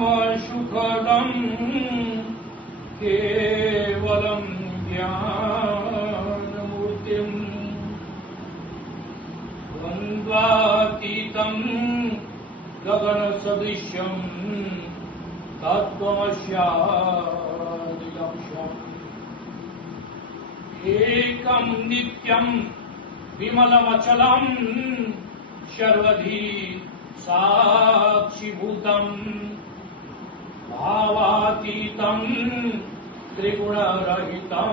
सुखदं केवलं ज्ञानमूर्तिं द्वन्द्वातीतं गगनसदृशं तत्त्वमस्यादिलक्ष्यम् एकं नित्यं विमलमचलं सर्वधी साक्षिभूतम् भावातीतं त्रिगुणरहितं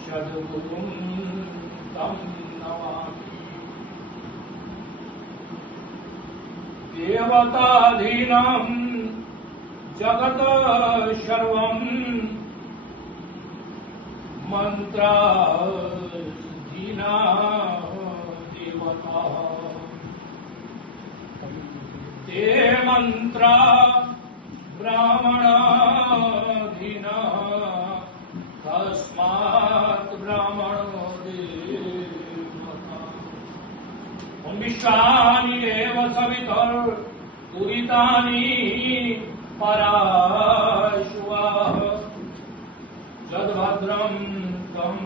सद्गुरुं तं नमामि। देवताधीनं जगत् सर्वं मन्त्राधीना देवता ते मंत्रा ब्राह्मणाधीना तस्मात् ब्राह्मणो देवता। ओम विश्वानि एव सवितुर्दुरितानि पराशुवाः तद्भद्रं तं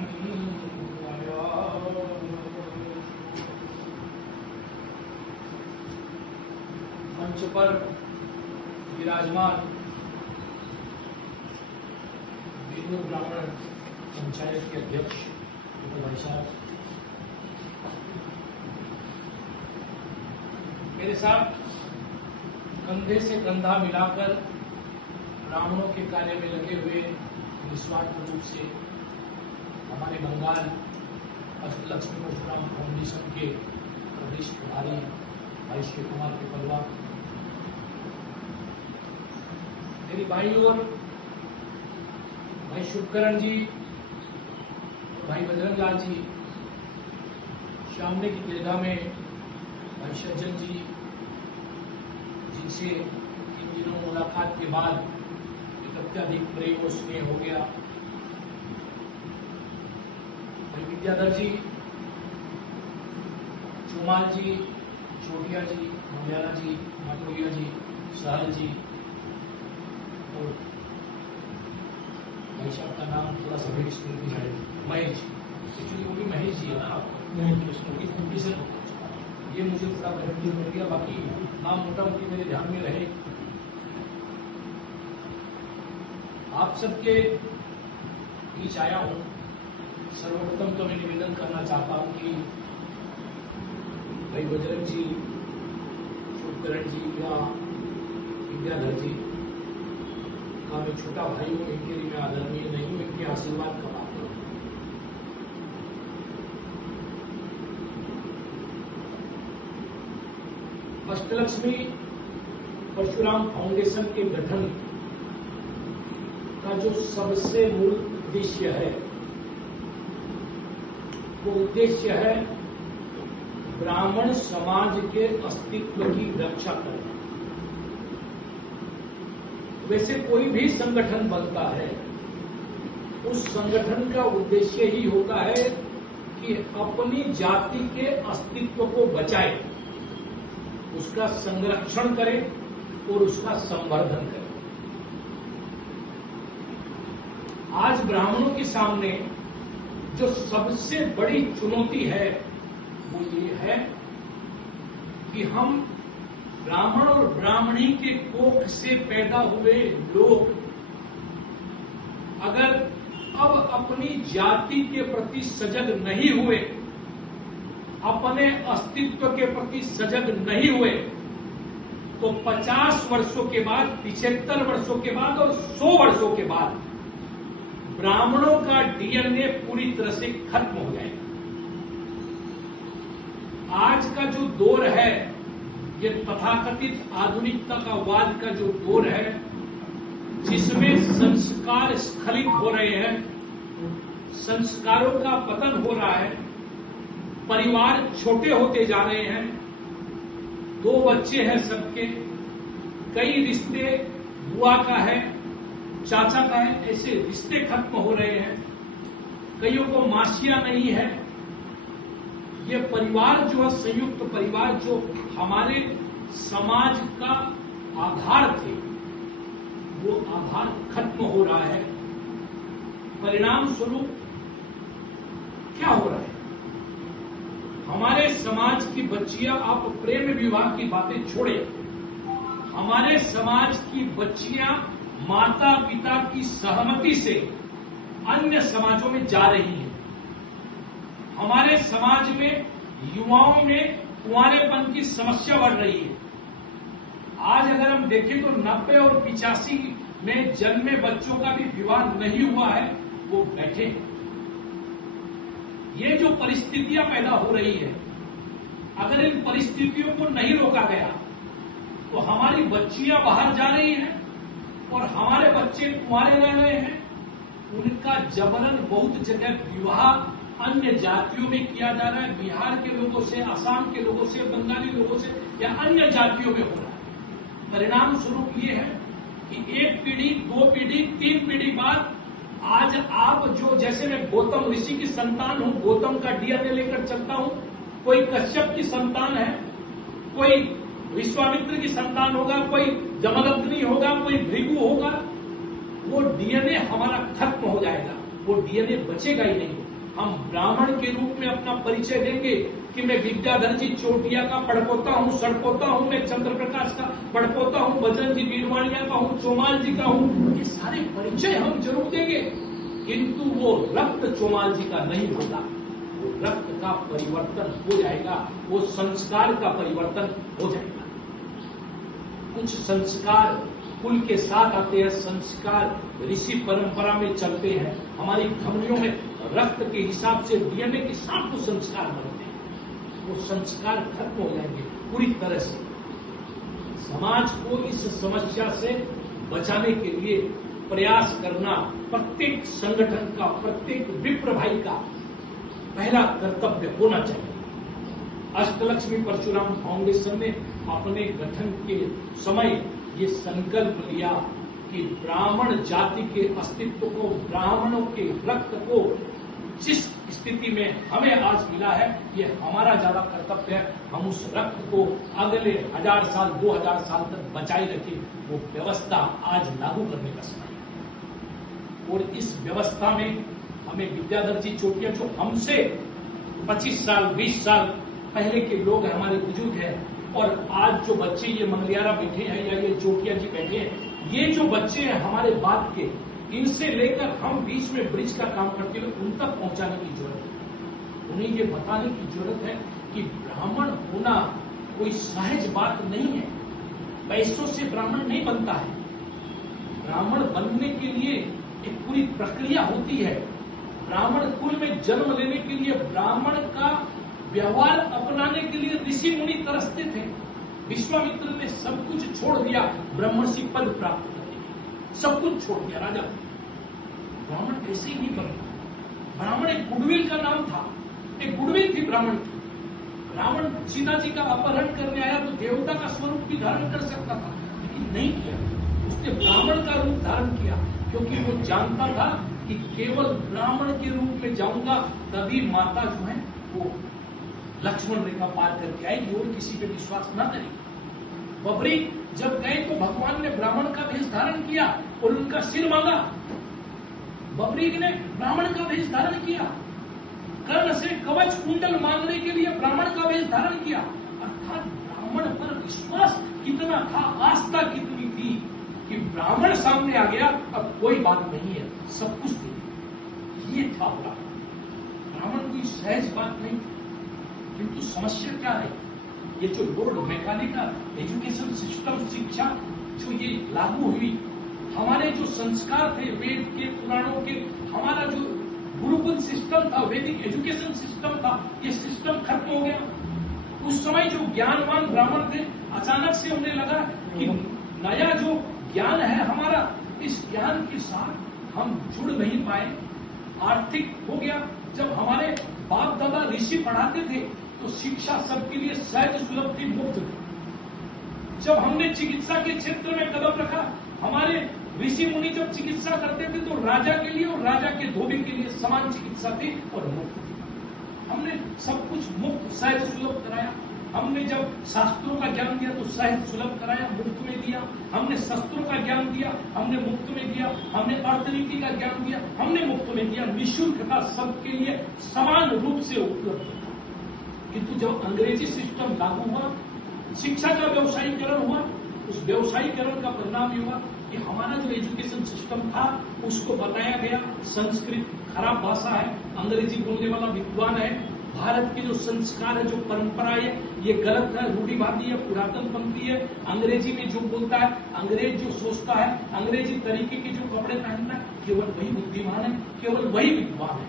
मंच पर विराजमान बिंदु ब्राह्मण पंचायत के अध्यक्ष भाई साहब, मेरे साथ कंधे से कंधा मिलाकर ब्राह्मणों के कार्य में लगे हुए निस्वार्थ रूप से हमारे बंगाल अष्टलक्ष्मी परशुराम फाउंडेशन के प्रदेश प्रभारी भाई श्री कुमार के परिवार, मेरी भाई और भाई शुभकरण जी, भाई बजरंग लाल जी, सामने की दीर्घा में भाई सज्जन जी, जिनसे इन दिनों मुलाकात के बाद एक अत्यधिक प्रेम और स्नेह हो गया, भाई विद्याधर जी, चुमाल जी, छोटिया जी, मंडियाला जी, माटोरिया जी, सहल जी, और भाई साहब का नाम थोड़ा सा भेज महेश, एक्चुअली वो भी महेश जी है ना, ये मुझे थोड़ा कंफ्यूज हो गया, बाकी नाम मोटा मोटी मेरे ध्यान में रहे। आप सबके बीच आया हूं। सर्वप्रथम तो मैं निवेदन करना चाहता हूं कि भाई बजरंग जी, शुभकरण जी या विद्याधर जी का मैं छोटा भाई हूं, इनके लिए मैं आदरणीय नहीं हूं, इनके आशीर्वाद का पात्र हूं। अष्टलक्ष्मी परशुराम फाउंडेशन के गठन का जो सबसे मूल उद्देश्य है, वो उद्देश्य है ब्राह्मण समाज के अस्तित्व की रक्षा करना। वैसे कोई भी संगठन बनता है, उस संगठन का उद्देश्य ही होता है कि अपनी जाति के अस्तित्व को बचाए, उसका संरक्षण करे और उसका संवर्धन करे। आज ब्राह्मणों के सामने जो सबसे बड़ी चुनौती है वो ये है कि हम ब्राह्मण और ब्राह्मणी के कोख से पैदा हुए लोग अगर अब अपनी जाति के प्रति सजग नहीं हुए, अपने अस्तित्व के प्रति सजग नहीं हुए, तो 50 वर्षों के बाद, 75 वर्षों के बाद और 100 वर्षों के बाद ब्राह्मणों का डीएनए पूरी तरह से खत्म हो जाएगा। आज का जो दौर है, ये तथाकथित आधुनिकता का वाद का जो दौर है, जिसमें संस्कार स्खलित हो रहे हैं, संस्कारों का पतन हो रहा है, परिवार छोटे होते जा रहे हैं, 2 बच्चे हैं सबके, कई रिश्ते बुआ का है, चाचा का है, ऐसे रिश्ते खत्म हो रहे हैं, कईयों को मासियां नहीं है। ये परिवार जो है, संयुक्त परिवार जो हमारे समाज का आधार थे, आधार खत्म हो रहा है, परिणाम स्वरूप क्या हो रहा है? हमारे समाज की बच्चियां, आप प्रेम विवाह की बातें छोड़े, हमारे समाज की बच्चियां माता पिता की सहमति से अन्य समाजों में जा रही हैं। हमारे समाज में युवाओं में कुंवारेपन की समस्या बढ़ रही है। आज अगर हम देखें तो 90 और 85 में जन्मे बच्चों का भी विवाह नहीं हुआ है, वो बैठे हैं। ये जो परिस्थितियां पैदा हो रही है, अगर इन परिस्थितियों को नहीं रोका गया तो हमारी बच्चियां बाहर जा रही हैं और हमारे बच्चे कुंवारे रह रहे हैं। उनका जबरन बहुत जगह विवाह अन्य जातियों में किया जा रहा है, बिहार के लोगों से, असम के लोगों से, बंगाली लोगों से या अन्य जातियों में हो रहा है। परिणाम स्वरूप ये है कि एक पीढ़ी, 2 पीढ़ी, 3 पीढ़ी बाद आज आप जो, जैसे मैं गौतम ऋषि की संतान हूं, गौतम का डीएनए लेकर चलता हूं, कोई कश्यप की संतान है, कोई विश्वामित्र की संतान होगा, कोई जमदग्नि होगा, कोई भृगु होगा, वो डीएनए हमारा खत्म हो जाएगा, वो डीएनए बचेगा ही नहीं। हम ब्राह्मण के रूप में अपना परिचय देंगे कि मैं विद्याधर जी चोटिया का पड़पोता हूं, सड़पोता हूं, मैं चंद्र प्रकाश का पड़पोता हूं, बजरंग जी बीरवाणिया का हूं, चोमाल जी का हूं, ये सारे परिचय हम जरूर देंगे, किंतु वो रक्त चोमाल जी का नहीं होगा। वो रक्त का परिवर्तन हो जाएगा, वो संस्कार का परिवर्तन हो जाएगा। कुछ संस्कार कुल के साथ आते हैं, संस्कार ऋषि परंपरा में चलते हैं। हमारी धमनियों में रक्त के हिसाब से, डीएनए के साथ वो संस्कार बनते हैं, वो संस्कार खत्म हो जाएंगे पूरी तरह से। समाज को इस समस्या से बचाने के लिए प्रयास करना प्रत्येक संगठन का, प्रत्येक विप्र भाई का पहला कर्तव्य होना चाहिए। अष्टलक्ष्मी परशुराम फाउंडेशन ने अपने गठन के समय ये संकल्प लिया कि ब्राह्मण जाति के अस्तित्व को, ब्राह्मणों के रक्त को जिस स्थिति में हमें आज मिला है, ये हमारा ज्यादा कर्तव्य है। हम उस रक्त को अगले 1000 साल, 2000 साल तक बचाए रखें। वो व्यवस्था आज लागू करने का समय है। और इस व्यवस्था में हमें विद्याधर जी चोटिया, जो हमसे 25 साल, 20 साल पहले के लोग हमारे बुजुर्ग हैं, और आज जो बच्चे ये मंगलियारा बैठे हैं या ये चोटिया जी बैठे हैं, ये जो बच्चे हैं हमारे बाद के, इनसे लेकर हम बीच में ब्रिज का काम करते हुए उन तक पहुंचाने की जरूरत है। उन्हें ये बताने की जरूरत है कि ब्राह्मण होना कोई सहज बात नहीं है। पैसों से ब्राह्मण नहीं बनता है। ब्राह्मण बनने के लिए एक पूरी प्रक्रिया होती है। ब्राह्मण कुल में जन्म लेने के लिए, ब्राह्मण का व्यवहार अपनाने के लिए ऋषि मुनि तरसते थे। विश्वामित्र ने सब कुछ छोड़ दिया ब्रह्मर्षि पद प्राप्त करने, सब कुछ छोड़ दिया राजा। ब्राह्मण कैसे ही नहीं बनता। ब्राह्मण एक गुडविल का नाम था, एक गुडविल थी ब्राह्मण की। रावण सीता जी का अपहरण करने आया तो देवता का स्वरूप भी धारण कर सकता था, लेकिन नहीं किया। उसने ब्राह्मण का रूप धारण किया, क्योंकि वो जानता था कि केवल ब्राह्मण के रूप में जाऊंगा तभी माता जो है वो लक्ष्मण रेखा पार करके आएगी और किसी पे विश्वास न करेगी। बबरी जब गए तो भगवान ने ब्राह्मण का भेष धारण किया और उनका सिर मांगा। बबरी ने ब्राह्मण का भेष धारण किया। कर्ण से कवच कुंडल मांगने के लिए ब्राह्मण का वेश धारण किया। अर्थात ब्राह्मण पर विश्वास कितना था, आस्था कितनी थी कि ब्राह्मण सामने आ गया, अब कोई बात नहीं है, सब कुछ दे। ये था ब्राह्मण कोई सहज बात नहीं थी। किंतु समस्या क्या है, ये जो लॉर्ड मैकाले का एजुकेशन सिस्टम, शिक्षा जो ये लागू हुई, हमारे जो संस्कार थे वेद के, पुराणों के, हमारा जो गुरुकुल सिस्टम था, वैदिक एजुकेशन सिस्टम था, ये सिस्टम खत्म हो गया। उस समय जो ज्ञानवान ब्राह्मण थे, अचानक से उन्हें लगा कि नया जो ज्ञान है हमारा, इस ज्ञान के साथ हम जुड़ नहीं पाए। आर्थिक हो गया। जब हमारे बाप दादा ऋषि पढ़ाते थे तो शिक्षा सबके लिए सहज सुलभ थी, मुफ्त थी। जब हमने चिकित्सा के क्षेत्र में कदम रखा, हमारे ऋषि मुनि जब चिकित्सा करते थे तो राजा के लिए और राजा के धोबी के लिए समान चिकित्सा थी और मुफ्त थी। हमने सब कुछ मुफ्त सहज सुलभ कराया। हमने जब शास्त्रों का ज्ञान दिया तो सहज सुलभ कराया, मुफ्त में दिया। हमने शस्त्रों का ज्ञान दिया, हमने मुफ्त में दिया। हमने अर्थनीति का ज्ञान दिया, हमने मुफ्त में दिया। निःशुल्क का सबके लिए समान रूप से उपलब्ध था। किंतु जब अंग्रेजी सिस्टम लागू हुआ, शिक्षा का व्यवसायीकरण हुआ, उस व्यवसायीकरण का परिणाम ये हुआ कि हमारा जो एजुकेशन सिस्टम था उसको बताया गया संस्कृत खराब भाषा है, अंग्रेजी बोलने वाला विद्वान है, भारत के जो संस्कार है, जो परंपरा है, ये गलत है, रूढ़िवादी है, पुरातनपंथी है। अंग्रेजी में जो बोलता है, अंग्रेज जो सोचता है, अंग्रेजी तरीके के जो कपड़े पहनता है, केवल वही बुद्धिमान है, केवल वही विद्वान है।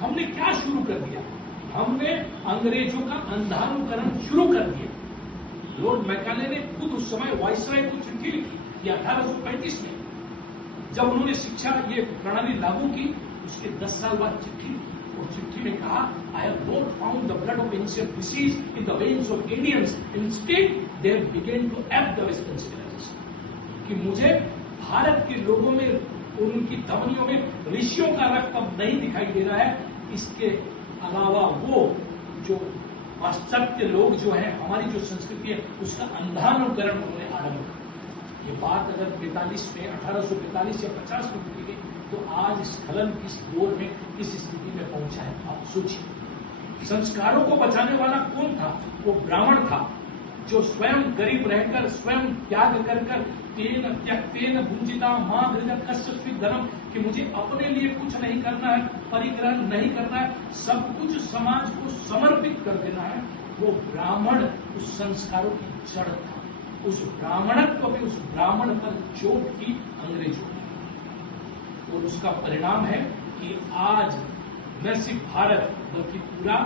हमने क्या शुरू कर दिया? हमने अंग्रेजों का अंधानुकरण शुरू कर दिया। लॉर्ड मैकाले ने खुद उस समय वायसराय को चिट्ठी लिखी, ये 1835 में, जब उन्होंने शिक्षा ये प्रणाली लागू की, उसके 10 साल बाद चिट्ठी लिखी। और चिट्ठी में कहा, I have not found the blood of ancient disease in the veins of Indians, instead they have begun to ebb the western civilization. कि मुझे भारत के लोगों में और उनकी धमनियों में ऋषियों का रक्त अब नहीं दिखाई दे रहा है। इसके अलावा वो जो पाश्चात्य लोग जो है, हमारी जो संस्कृति है, उसका अंधानुकरण उन्होंने आरंभ किया। ये बात अगर 45 में 1845 या 50 में की गई तो आज स्खलन किस दौर में किस स्थिति में पहुंचा है आप सोचिए। संस्कारों को बचाने वाला कौन था? वो ब्राह्मण था, जो स्वयं गरीब रहकर, स्वयं त्याग कर कर तेन त्यक्तेन भुंजिता मां गृह कश्चित् धर्म, कि मुझे अपने लिए कुछ नहीं करना है, परिग्रह नहीं करना है, सब कुछ समाज को समर्पित कर देना है। वो ब्राह्मण उस संस्कारों की जड़ था। उस ब्राह्मणत्व पे, उस ब्राह्मण पर चोट की अंग्रेजों ने, और उसका परिणाम है कि आज न सिर्फ भारत बल्कि पूरा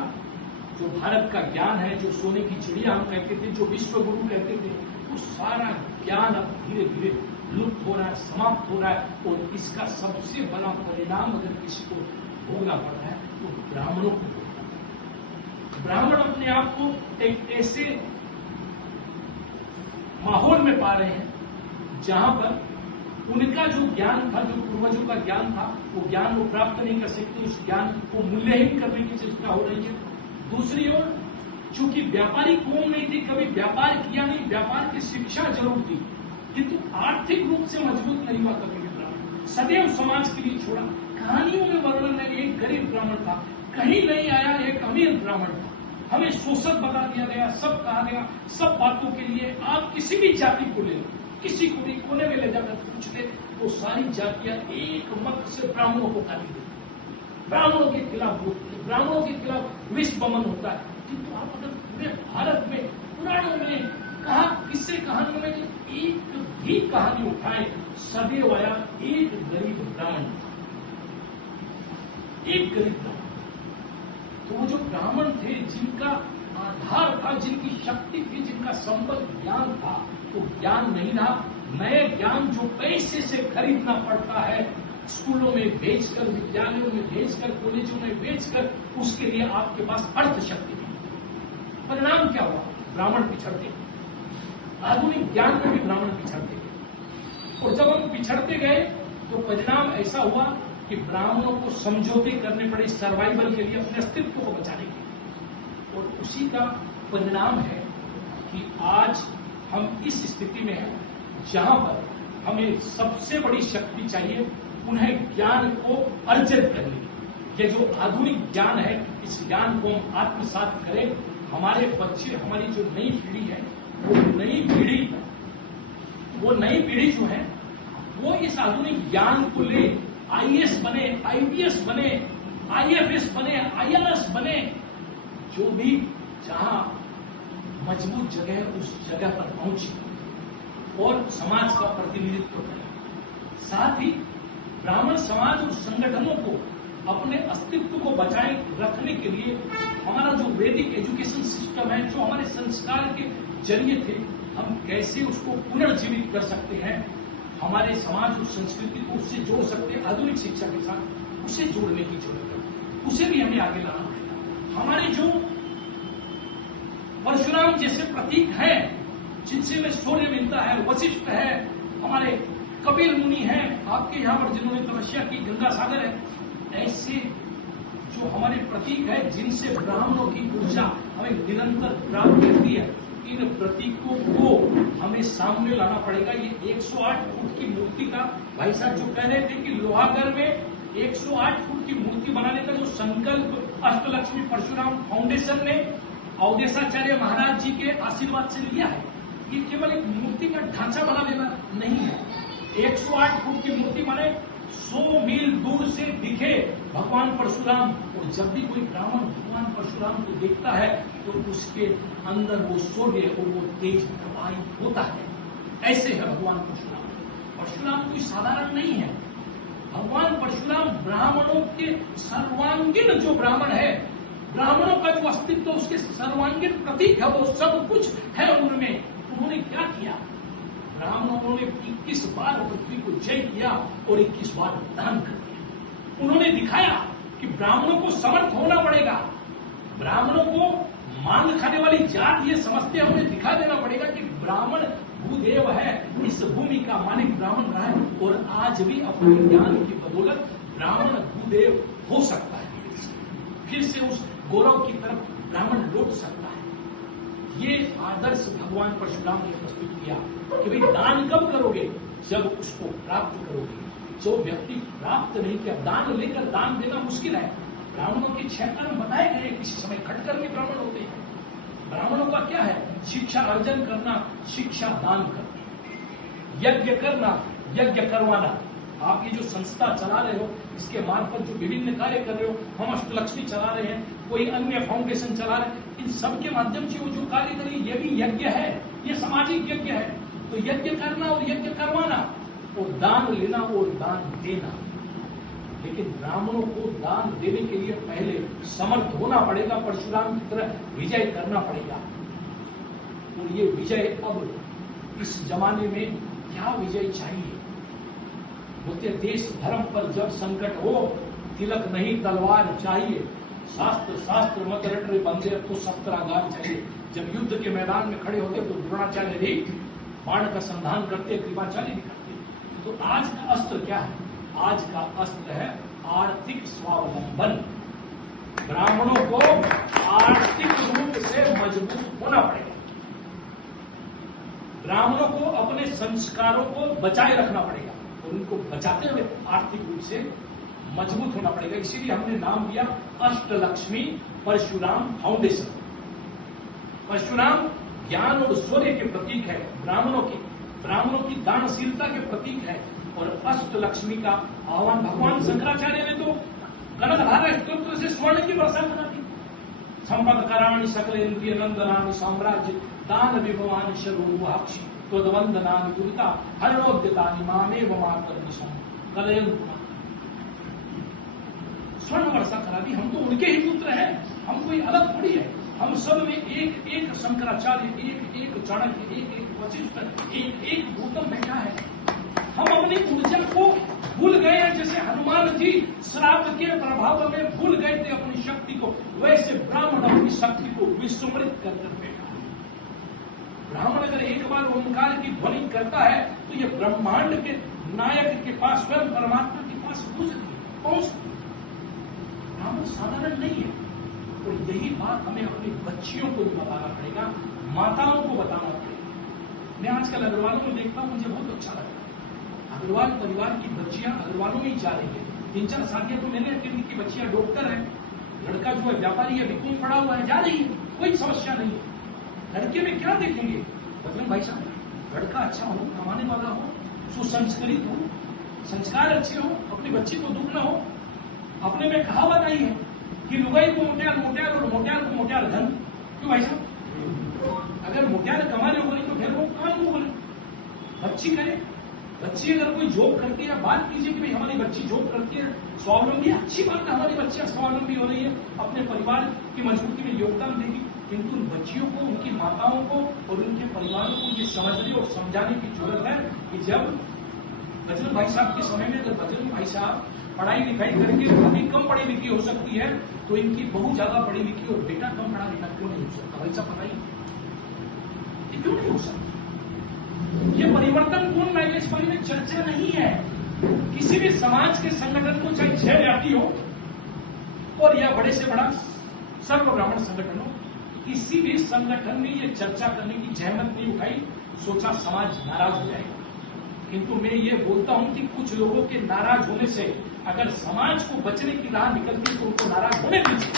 जो भारत का ज्ञान है, जो सोने की चिड़िया हम कहते थे, जो विश्व गुरु कहते थे, वो सारा ज्ञान अब धीरे धीरे लुप्त हो रहा है, समाप्त हो रहा है। और इसका सबसे बड़ा परिणाम अगर किसी को भोगना पड़ रहा है तो ब्राह्मणों को भोगना पड़ रहा है। ब्राह्मण अपने आप को एक ऐसे माहौल में पा रहे हैं जहां पर उनका जो ज्ञान था, जो पूर्वजों का ज्ञान था, वो ज्ञान वो प्राप्त नहीं कर सकते। उस ज्ञान को मूल्यहीन करने की चेष्टा हो रही है। दूसरी ओर, चूंकि व्यापारी कौम नहीं थी, कभी व्यापार किया नहीं, व्यापार की शिक्षा जरूर थी, किंतु आर्थिक रूप से मजबूत नहीं हुआ कभी भी ब्राह्मण। सदैव समाज के लिए छोड़ा। कहानियों में वर्णन है, एक गरीब ब्राह्मण था, कहीं नहीं आया एक अमीर ब्राह्मण था। हमें शोषक बता दिया गया, सब कहा गया, सब बातों के लिए। आप किसी भी जाति को ले लो, किसी को भी कोने में ले जाकर पूछते, वो सारी जातियां एक मत से ब्राह्मणों को गाली देती, ब्राह्मणों के खिलाफ बोलती, ब्राह्मणों के खिलाफ विष बमन होता है। किंतु आप अगर पूरे भारत में, पुराणों में, कहा किससे कहानियों में एक भी कहानी उठाए, सदैव आया एक गरीब ब्राह्मण, एक गरीब ब्राह्मण। तो वो जो ब्राह्मण थे, जिनका आधार था, जिनकी शक्ति थी, जिनका संबल ज्ञान था, वो ज्ञान नहीं रहा। नए ज्ञान जो पैसे से खरीदना पड़ता है, स्कूलों में भेजकर, विद्यालयों में भेजकर, कॉलेजों में भेजकर, उसके लिए आपके पास अर्थ शक्ति नहीं। परिणाम क्या हुआ? ब्राह्मण पिछड़ते, आधुनिक ज्ञान में भी ब्राह्मण पिछड़ते गए। और जब हम पिछड़ते गए तो परिणाम ऐसा हुआ कि ब्राह्मणों को समझौते करने पड़े सर्वाइवल के लिए, अपने अस्तित्व को बचाने के लिए। और उसी का परिणाम है कि आज हम इस स्थिति में हैं जहां पर हमें सबसे बड़ी शक्ति चाहिए उन्हें ज्ञान को अर्जित करने की। ये जो आधुनिक ज्ञान है, इस ज्ञान को हम आत्मसात करें। हमारे बच्चे, हमारी जो नई पीढ़ी है, वो नई पीढ़ी जो है, वो इस आधुनिक ज्ञान को ले आईएएस बने, आईपीएस बने, आईएफएस बने, आईआरएस बने, जो भी जहां मजबूत जगह है उस जगह पर पहुंचे और समाज का प्रतिनिधित्व करें। साथ ही ब्राह्मण समाज और संगठनों को अपने अस्तित्व को बचाए रखने के लिए हमारा जो वैदिक एजुकेशन सिस्टम है, जो हमारे संस्कार के जरिए थे, हम कैसे उसको पुनर्जीवित कर सकते हैं, हमारे समाज और संस्कृति को उससे जोड़ सकते हैं। आधुनिक शिक्षा के साथ उसे जोड़ने की जरूरत है, उसे भी हमें आगे लाना पड़ेगा। हमारे जो परशुराम जैसे प्रतीक हैं, जिनसे हमें शौर्य मिलता है, वशिष्ठ है, हमारे कपिल मुनि हैं, आपके यहाँ पर जिन्होंने तपस्या की, गंगा सागर है, ऐसे जो हमारे प्रतीक है, जिनसे ब्राह्मणों की ऊर्जा हमें निरंतर प्राप्त करती है। इन प्रतीकों को हमें सामने लाना पड़ेगा। ये 108 फुट की मूर्ति का भाई साहब जो कह रहे थे कि लोहागढ़ में 108 फुट की मूर्ति बनाने का जो संकल्प अष्टलक्ष्मी परशुराम फाउंडेशन ने अवधेशाचार्य महाराज जी के आशीर्वाद से लिया है, ये केवल एक मूर्ति का ढांचा बना लेना नहीं है। 108 फुट की मूर्ति बने, 100 मील दूर से दिखे भगवान परशुराम, और जब भी कोई ब्राह्मण भगवान परशुराम को देखता है तो उसके अंदर वो शौर्य और वो तेज प्रवाहित होता है। ऐसे है भगवान परशुराम। परशुराम कोई साधारण नहीं है। भगवान परशुराम ब्राह्मणों के सर्वांगीण जो ब्राह्मण है, ब्राह्मणों का जो अस्तित्व उसके सर्वांगीण प्रतीक है, वो सब कुछ है उनमें। उन्होंने क्या किया? ब्राह्मणों ने 21 बार पृथ्वी को जय किया और 21 बार दान कर दिया। उन्होंने दिखाया कि ब्राह्मणों को समर्थ होना पड़ेगा, ब्राह्मणों को मांग खाने वाली जात ये समझते हैं, उन्हें दिखा देना पड़ेगा कि ब्राह्मण भूदेव है, इस भूमि का मालिक ब्राह्मण रहा है, और आज भी अपने ज्ञान की बदौलत ब्राह्मण भूदेव हो सकता है। फिर से उस गौरव की तरफ ब्राह्मण लौट सकता है। ये आदर्श भगवान परशुराम ने प्रस्तुत किया कि भाई दान कब करोगे? जब उसको प्राप्त करोगे। जो व्यक्ति प्राप्त नहीं किया, दान लेकर दान देना मुश्किल है। ब्राह्मणों के 6 कर्म बताए गए, किसी समय खटकर के ब्राह्मण होते हैं। ब्राह्मणों का क्या है? शिक्षा अर्जन करना, शिक्षा दान करना, यज्ञ करना, यज्ञ करवाना। आप ये जो संस्था चला रहे हो, इसके मार्फत जो विभिन्न कार्य कर रहे हो, हम अष्टलक्ष्मी चला रहे हैं, कोई अन्य फाउंडेशन चला रहे हैं, इन सब के माध्यम से वो जो कार्य करिए, ये भी यज्ञ है, ये सामाजिक यज्ञ है। तो यज्ञ करना और यज्ञ करवाना, और दान लेना और दान देना। लेकिन ब्राह्मणों को दान देने के लिए पहले समर्थ होना पड़ेगा, परशुराम की तरह विजय करना पड़ेगा। और ये विजय अब इस जमाने में क्या विजय चाहिए? बोलते देश धर्म पर जब संकट हो, तिलक नहीं तलवार चाहिए, शास्त्र शास्त्र मत रट रे बंदे, तो शस्त्रागार चाहिए। जब युद्ध के मैदान में खड़े होते तो द्रोणाचार्य भी बाण का संधान करते, कृपाचार्य भी करते। तो आज का अस्त्र क्या है? आज का अस्त्र है आर्थिक स्वावलंबन। ब्राह्मणों को आर्थिक रूप से मजबूत होना पड़ेगा। ब्राह्मणों को अपने संस्कारों को बचाए रखना पड़ेगा, और उनको बचाते हुए आर्थिक रूप से मजबूत होना पड़ेगा। इसीलिए हमने नाम दिया अष्टलक्ष्मी परशुराम फाउंडेशन। परशुराम ज्ञान और शौर्य के प्रतीक है, ब्राह्मणों की दानशीलता के प्रतीक है। और अष्टलक्ष्मी का आह्वान भगवान शंकराचार्य ने तो कनकधारा स्तोत्र से स्वर्ण की वर्षा करा दी। संपत्कराणि सकलेन्द्रिय नंदनानि साम्राज्य दान विभवानि शरोरुहाक्षि त्वद्वंदनानि दुरिता हरणोद्यतानि मामेव मातर्निशं कलयन्। स्वर्ण वर्षा करा दी। हम तो उनके ही पुत्र हैं, हम कोई अलग थोड़ी है। हम सब में एक एक शंकराचार्य, एक एक चाणक्य, एक एक वशिष्ठ, एक एक गौतम बैठा है। हम अपनी ऊर्जा को भूल गए हैं, जैसे हनुमान जी श्राप के प्रभाव में भूल गए थे अपनी शक्ति को, वैसे ब्राह्मण अपनी शक्ति को विस्मृत कर बैठा है। ब्राह्मण अगर एक बार ओंकार की ध्वनि करता है तो ये ब्रह्मांड के नायक के पास, स्वयं परमात्मा के पास पहुंचती। ब्राह्मण साधारण नहीं है। तो यही बात हमें अपनी बच्चियों को भी बताना पड़ेगा, माताओं को बताना पड़ेगा। मैं आजकल अग्रवालों में देखता हूं, मुझे बहुत अच्छा लगता है। अग्रवाल परिवार की बच्चियां अग्रवालों में ही जा रही है। 3-4 साथियां तो मैंने की बच्चियां डॉक्टर है, लड़का जो है व्यापारी है, बीकॉम पढ़ा हुआ है, जा रही है, कोई समस्या नहीं है। लड़के में क्या देखेंगे? बजरंग भाई साहब, लड़का अच्छा हो, कमाने वाला हो, सुसंस्कृत हो, संस्कार अच्छे हो, अपनी बच्ची को दुख न हो। अपने में कहावत आई है कि लुगाई को मोटियार मोटियार और मोटियार को मोटियार धन। क्यों भाई साहब? अगर मोटियार कमाने बोले तो फिर वो काम को बोले, बच्ची करे। बच्ची अगर कोई जॉब करती है, बात कीजिए कि भाई हमारी बच्ची जॉब करती है, स्वावलंबी, अच्छी बात है, हमारी बच्चियां स्वावलंबी हो रही है, अपने परिवार की मजबूती में योगदान देगी। किंतु उन बच्चियों को, उनकी माताओं को और उनके परिवारों को ये समझने और समझाने की जरूरत है कि जब बजरंग भाई साहब के समय में, अगर बजरंग भाई साहब पढ़ाई लिखाई करके अभी कम पढ़ी लिखी हो सकती है, तो इनकी बहुत ज्यादा पढ़ी लिखी और बेटा कम पढ़ा लिखा क्यों नहीं हो सकता? भाई साहब बताइए, ये क्यों नहीं हो सकता? ये परिवर्तन कौन लाएगा? इस बारे में चर्चा नहीं है। किसी भी समाज के संगठन को, चाहे 6 जाति हो और या बड़े से बड़ा सर्व ब्राह्मण संगठन हो, किसी भी संगठन ने ये चर्चा करने की जहमत नहीं उठाई, सोचा समाज नाराज हो जाएगा। किंतु मैं ये बोलता हूं कि कुछ लोगों के नाराज होने से अगर समाज को बचने की राह निकलती है तो उनको नाराज होने दीजिए।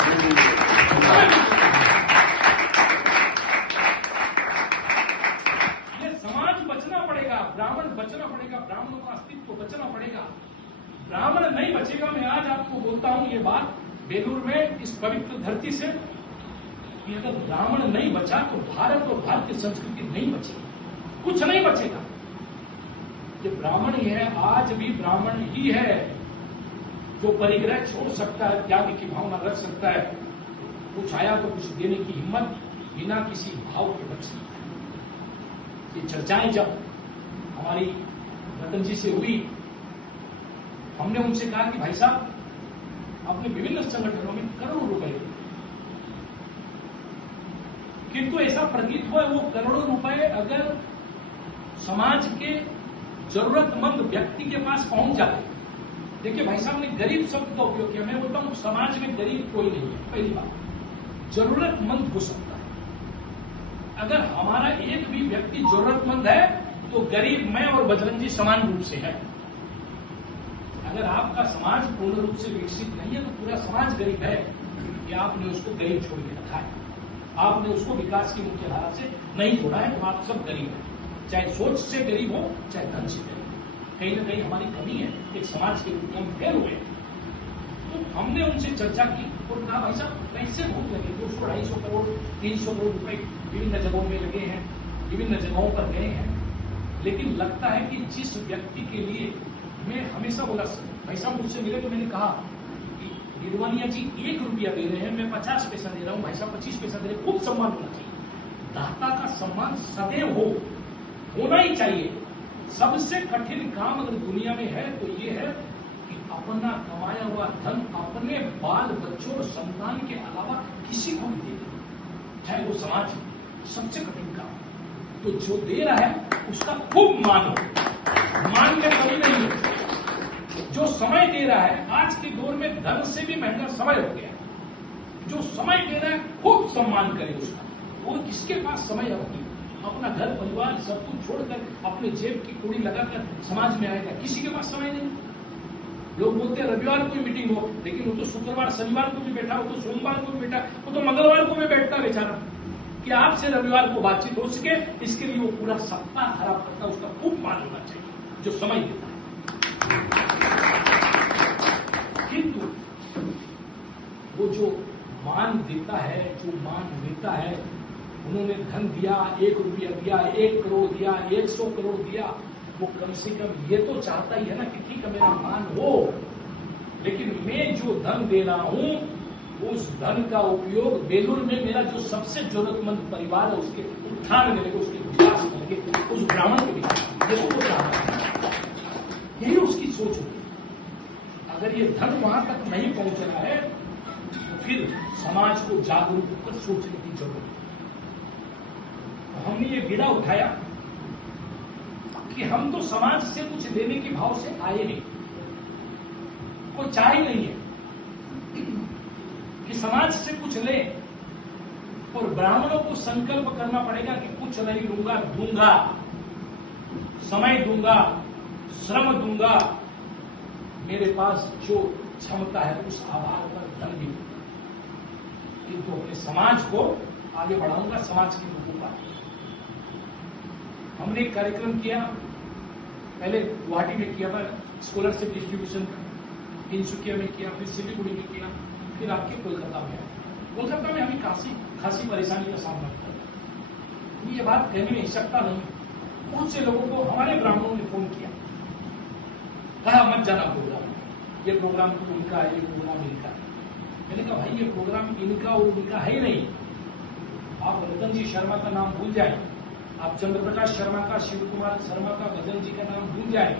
ये समाज बचना पड़ेगा, ब्राह्मण बचना पड़ेगा, ब्राह्मणों का अस्तित्व बचना पड़ेगा। ब्राह्मण नहीं बचेगा। मैं आज आपको बोलता हूं ये बात बेलूर में इस पवित्र धरती से कि अगर ब्राह्मण नहीं बचा तो भारत और भारतीय संस्कृति नहीं बचेगी, कुछ नहीं बचेगा। ये ब्राह्मण ही है, आज भी ब्राह्मण ही है जो परिग्रह छोड़ सकता है, त्याग की भावना रख सकता है, कुछ आया तो कुछ देने की हिम्मत बिना किसी भाव के बच सकता है। ये चर्चाएं जब हमारी रतन जी से हुई, हमने उनसे कहा कि भाई साहब आपने विभिन्न संगठनों में करोड़ों रुपए दिए, किंतु ऐसा प्रतीत हुआ वो करोड़ों रुपए अगर समाज के जरूरतमंद व्यक्ति के पास पहुंच जाते। देखिए भाई साहब ने गरीब शब्द का उपयोग किया, मैं बोलता हूं समाज में गरीब कोई नहीं है। पहली बात, जरूरतमंद हो सकता है। अगर हमारा एक भी व्यक्ति जरूरतमंद है तो गरीब मैं और बजरंग जी समान रूप से है। अगर आपका समाज पूर्ण रूप से विकसित नहीं है तो पूरा समाज गरीब है कि आपने उसको गरीब छोड़ के रखा है, आपने उसको विकास की मुख्य धारा से नहीं जोड़ा है, तो आप सब गरीब हैं। चाहे सोच से गरीब हो, चाहे धन से गरीब हो, कहीं ना कहीं हमारी कमी है, एक समाज के रूप में हम फेल हुए। तो हमने उनसे चर्चा की और कहा भाई साहब पैसे बहुत लगे, 200-250 करोड़ 300 करोड़ रुपए विभिन्न जगहों में लगे हैं, विभिन्न जगहों पर गए हैं, लेकिन लगता है कि जिस व्यक्ति के लिए मैं हमेशा बोला, भाई साहब मुझसे मिले तो मैंने कहा कि गिरवानिया जी 1 रुपया दे रहे हैं, मैं 50 पैसा दे रहा हूं, भाई साहब 25 पैसा दे रहे हैं, खूब सम्मान होना चाहिए। दाता का सम्मान सदैव होना ही चाहिए। सबसे कठिन काम अगर दुनिया में है तो ये है कि अपना कमाया हुआ धन अपने बाल बच्चों और संतान के अलावा किसी को भी दे दे, चाहे वो समाज, सबसे कठिन काम। तो जो दे रहा है उसका खूब मान हो, मान में कमी नहीं है। जो समय दे रहा है, आज के दौर में धन से भी महंगा समय हो गया, जो समय दे रहा है खूब सम्मान करे उसका। और किसके पास समय है अपना घर परिवार सब कुछ छोड़कर अपने जेब की कुड़ी लगाकर समाज में आएगा? किसी के पास समय नहीं। लोग बोलते हैं रविवार को मीटिंग हो, लेकिन वो तो शुक्रवार शनिवार को भी बैठा, वो तो सोमवार को भी बैठा, वो तो मंगलवार को भी बैठता बेचारा कि आपसे रविवार को बातचीत हो सके, इसके लिए वो पूरा सप्ताह खराब करता। उसका खूब मान होना चाहिए जो समय देता है। किंतु वो जो मान देता है, जो मान लेता है, उन्होंने धन दिया, 1 रुपया दिया, 1 करोड़ दिया, 100 करोड़ दिया, वो कम से कम ये तो चाहता ही है ना कि ठीक है मेरा मान हो, लेकिन मैं जो धन दे रहा हूं उस धन का उपयोग बेलूर में मेरा जो सबसे जरूरतमंद परिवार है उसके उत्थान में लगे, उसके विकास में लगे, उस ब्राह्मण के विकास में, ये तो चाहता है। यही उसकी सोच होगी। अगर ये धन वहां तक नहीं पहुंच रहा है तो फिर समाज को जागरूक होकर सोचने की जरूरत है। हमने ये बीड़ा उठाया कि हम तो समाज से कुछ लेने के भाव से आए नहीं, कोई चाह ही नहीं है कि समाज से कुछ ले, और ब्राह्मणों को संकल्प करना पड़ेगा कि कुछ नहीं लूंगा, दूंगा, समय दूंगा, श्रम दूंगा, मेरे पास जो क्षमता है उस आधार पर धन भी दूंगा, किंतु अपने समाज को आगे बढ़ाऊंगा, समाज के लोगों का। हमने एक कार्यक्रम किया, पहले गुवाहाटी में किया था स्कॉलरशिप डिस्ट्रीब्यूशन, तिनसुकिया में किया, फिर सिलीगुड़ी में किया, फिर आपके कोलकाता में। कोलकाता में हमें खासी परेशानी का सामना किया। ये बात कहने में हिचकता नहीं, बहुत से लोगों को हमारे ब्राह्मणों ने फोन किया, कहा मत जाना प्रोग्राम, ये प्रोग्राम तो उनका है, ये प्रोग्राम इनका है। मैंने कहा भाई ये प्रोग्राम इनका और उनका है ही नहीं। आप रतन जी शर्मा का नाम भूल जाए, आप चंद्रप्रकाश शर्मा का, शिव कुमार शर्मा का, गजन जी का नाम भूल जाए।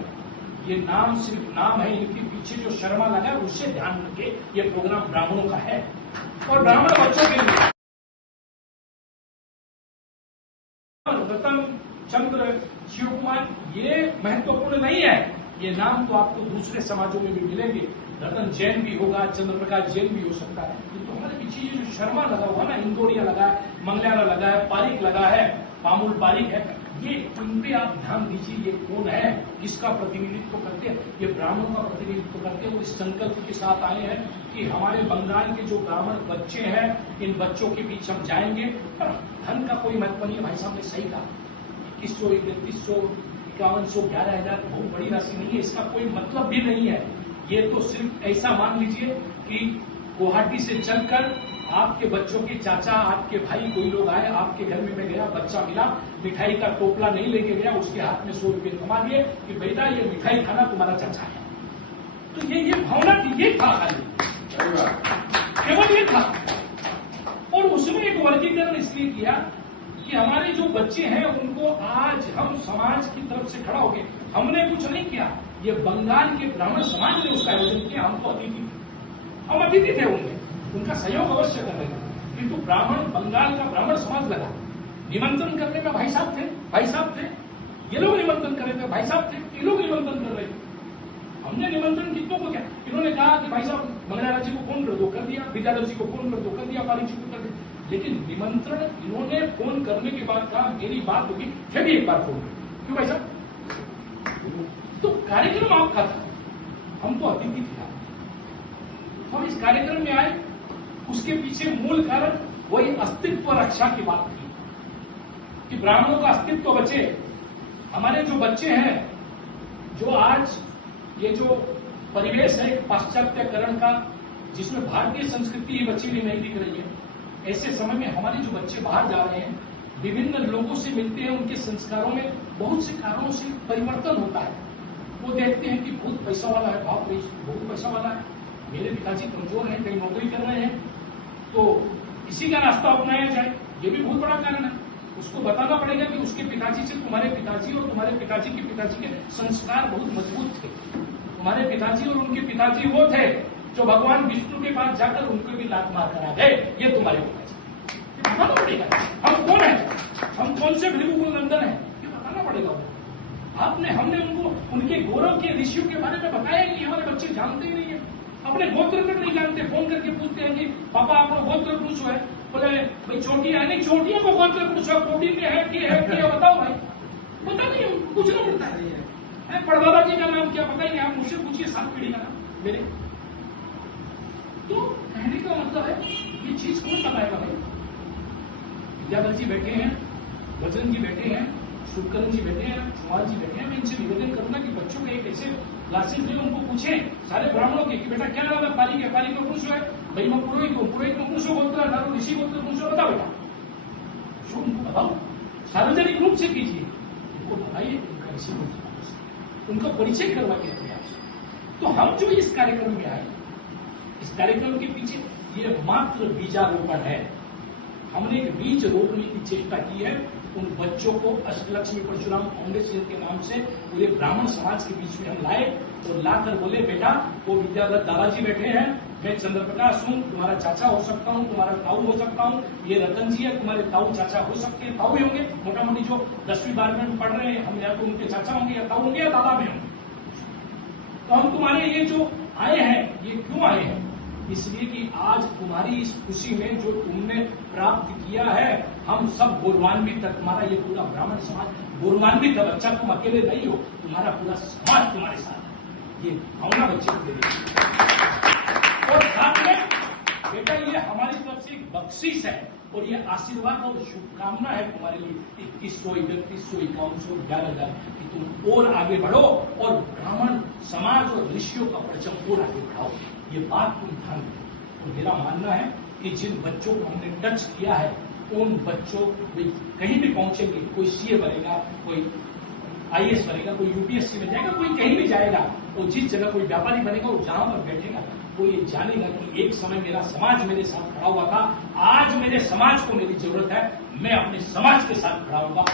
ये नाम सिर्फ नाम है, इनके पीछे जो शर्मा लगा है उससे ध्यान रखे, ये प्रोग्राम ब्राह्मणों का है और ब्राह्मण बच्चों के लिए। रतन, चंद्र, शिव कुमार ये महत्वपूर्ण नहीं है, ये नाम तो आपको दूसरे समाजों में भी मिलेंगे, रतन जैन भी होगा, चंद्र प्रकाश जैन भी हो सकता है, किंतु हमारे पीछे ये जो शर्मा लगा हुआ ना, इंदौरिया लगा है, मंगलारा लगा है, पारिक लगा है, पामुल पारिक है, ये इन पे आप ध्यान दीजिए, ये कौन है, किसका प्रतिनिधित्व करते हैं? ये ब्राह्मणों का प्रतिनिधित्व करते हैं और इस संकल्प के साथ आए हैं कि हमारे बंगाल के जो ब्राह्मण बच्चे हैं, इन बच्चों के बीच हम जाएंगे। पर धन का कोई महत्व नहीं है, भाई साहब ने सही कहा, 2100, 3100, 5100, 11,000 बहुत बड़ी राशि नहीं है, इसका कोई मतलब भी नहीं है। ये तो सिर्फ ऐसा मान लीजिए कि गुवाहाटी से चलकर आपके बच्चों के चाचा, आपके भाई, कोई लोग आए, आपके घर में मैं गया, बच्चा मिला, मिठाई का टोपला नहीं लेके गया, उसके हाथ में 100 रुपये थमा दिए कि बेटा ये मिठाई खाना तुम्हारा चाचा है। तो ये भावना ये था, केवल ये था। और उसमें एक वर्गीकरण इसलिए किया कि हमारे जो बच्चे हैं उनको आज हम समाज की तरफ से खड़ा हो गए। हमने कुछ नहीं किया, ये बंगाल के ब्राह्मण समाज ने उसका आयोजन किया। हम तो अतिथि थे, हम अतिथि थे, उनका सहयोग अवश्य कर रहे थे, किंतु ब्राह्मण, बंगाल का ब्राह्मण समाज लगा। निमंत्रण करने में भाई साहब थे, ये लोग निमंत्रण कर रहे थे, भाई साहब थे, ये लोग निमंत्रण कर रहे थे। हमने निमंत्रण कितनों को किया? इन्होंने कहा कि भाई साहब मंगलारा जी को फोन कर दो, कर दिया, विद्याधर जी को फोन कर दो, कर दिया, पारिक जी को कर दिया। लेकिन निमंत्रण इन्होंने फोन करने के बाद कहा मेरी बात होगी, फिर भी एक बार फोन करो। क्यों भाई साहब? तो कार्यक्रम आपका था, हम तो अतिथि थे। हम इस कार्यक्रम में आए, उसके पीछे मूल कारण वही अस्तित्व रक्षा की बात थी कि ब्राह्मणों का अस्तित्व बचे। हमारे जो बच्चे हैं, जो आज ये जो परिवेश है पाश्चात्यकरण का, जिसमें भारतीय संस्कृति ही बची हुई नहीं दिख रही है, ऐसे समय में हमारे जो बच्चे बाहर जा रहे हैं, विभिन्न लोगों से मिलते हैं, उनके संस्कारों में बहुत से कारणों से परिवर्तन होता है। वो देखते हैं कि बहुत पैसा वाला है, बाप रे बहुत पैसा वाला है, मेरे पिताजी कमजोर हैं, कहीं नौकरी कर रहे हैं, तो इसी का रास्ता अपनाया जाए, ये भी बहुत बड़ा कारण है। उसको बताना पड़ेगा कि उसके पिताजी से तुम्हारे पिताजी और तुम्हारे पिताजी के पिताजी के संस्कार बहुत मजबूत थे। तुम्हारे पिताजी और उनके पिताजी वो थे जो भगवान विष्णु के पास जाकर उनको भी लात मार कर आ गए। ये तुम्हारे पिताजी, ये बताना पड़ेगा। हम कौन है, हम कौन से भृगु नंदन है, ये बताना पड़ेगा। हमने उनको उनके गौरव के ऋषियों के बारे में बताया कि हमारे बच्चे जानते ही नहीं है, अपने गोत्र तक नहीं जानते। फोन करके पूछते हैं कि पापा आपको गोत्र पूछो है, बोले भाई चोटी है नहीं, चोटियों को गोत्र पूछो, कोटी में है कि बताओ भाई, पता नहीं, पूछना पड़ता है। पड़वाबा जी का नाम क्या पता ही नहीं, आप मुझसे पूछिए 7 पीढ़ी का नाम मेरे। तो कहने का मतलब है ये चीज कौन बताएगा भाई? विद्याधर जी बैठे हैं, वजन जी बैठे हैं, शुभकरण जी बैठे हैं, कुमार जी बैठे हैं। मैं इनसे निवेदन करूंगा कि बच्चों के एक ऐसे क्लासेस में उनको पूछें, सारे ब्राह्मणों के, कि बेटा क्या नाम है? पारिक है, पारिक में पुरुष है, भाई मैं पुरोहित हूँ, पुरोहित में पुरुषों बोलता है, नारो ऋषि बोलते पुरुषों, बताओ बेटा, उनको बताओ, सार्वजनिक रूप से कीजिए, उनको बताइए उनका ऋषि बोलते, उनका परिचय करवाइए अपने आप से। तो हम जो इस कार्यक्रम में आए, इस कार्यक्रम के पीछे ये मात्र बीजारोपण है। हमने एक बीज रोपने की चेष्टा की है। उन बच्चों को अष्टलक्ष्मी परशुराम फाउंडेशन के नाम से पूरे ब्राह्मण समाज के बीच में हम लाए और लाकर बोले बेटा, वो विद्याधर दादाजी बैठे हैं, मैं चंद्र प्रकाश हूँ, तुम्हारा चाचा हो सकता हूँ, तुम्हारा ताऊ हो सकता हूँ, ये रतन जी है, तुम्हारे ताऊ चाचा हो सकते हैं, ताऊ ही होंगे, मोटा मोटी जो 10वीं 12वीं में पढ़ रहे हैं, हम या तो उनके चाचा होंगे या ताऊ होंगे या दादा में होंगे। तो हम तुम्हारे ये जो आए हैं, ये क्यों आए हैं? इसलिए कि आज तुम्हारी इस खुशी में जो तुमने प्राप्त किया है, हम सब गौरवान्वित है। तुम्हारा ये पूरा ब्राह्मण समाज गौरवान्वित है। बच्चा तुम अकेले नहीं हो, तुम्हारा पूरा समाज तुम्हारे साथ है। ये भावना बच्चे को दे और साथ में बेटा ये हमारी तरफ से एक बख्शिश है और ये आशीर्वाद और शुभकामना है तुम्हारे लिए 2100, 3100, 5100, 11,000 कि तुम और आगे बढ़ो और ब्राह्मण समाज और ऋषियों का परचम और आगे बढ़ाओ। ये बात तुम ध्यान दो। और मेरा मानना है कि जिन बच्चों को हमने टच किया है, उन बच्चों कहीं भी पहुंचेंगे, कोई सीए बनेगा, कोई आईएएस बनेगा, कोई यूपीएससी में जाएगा, कोई कहीं भी जाएगा, और जिस जगह कोई व्यापारी बनेगा, वो जहां पर बैठेगा वो ये जानेगा कि एक समय मेरा समाज मेरे साथ खड़ा हुआ था, आज मेरे समाज को मेरी जरूरत है, मैं अपने समाज के साथ खड़ा होगा।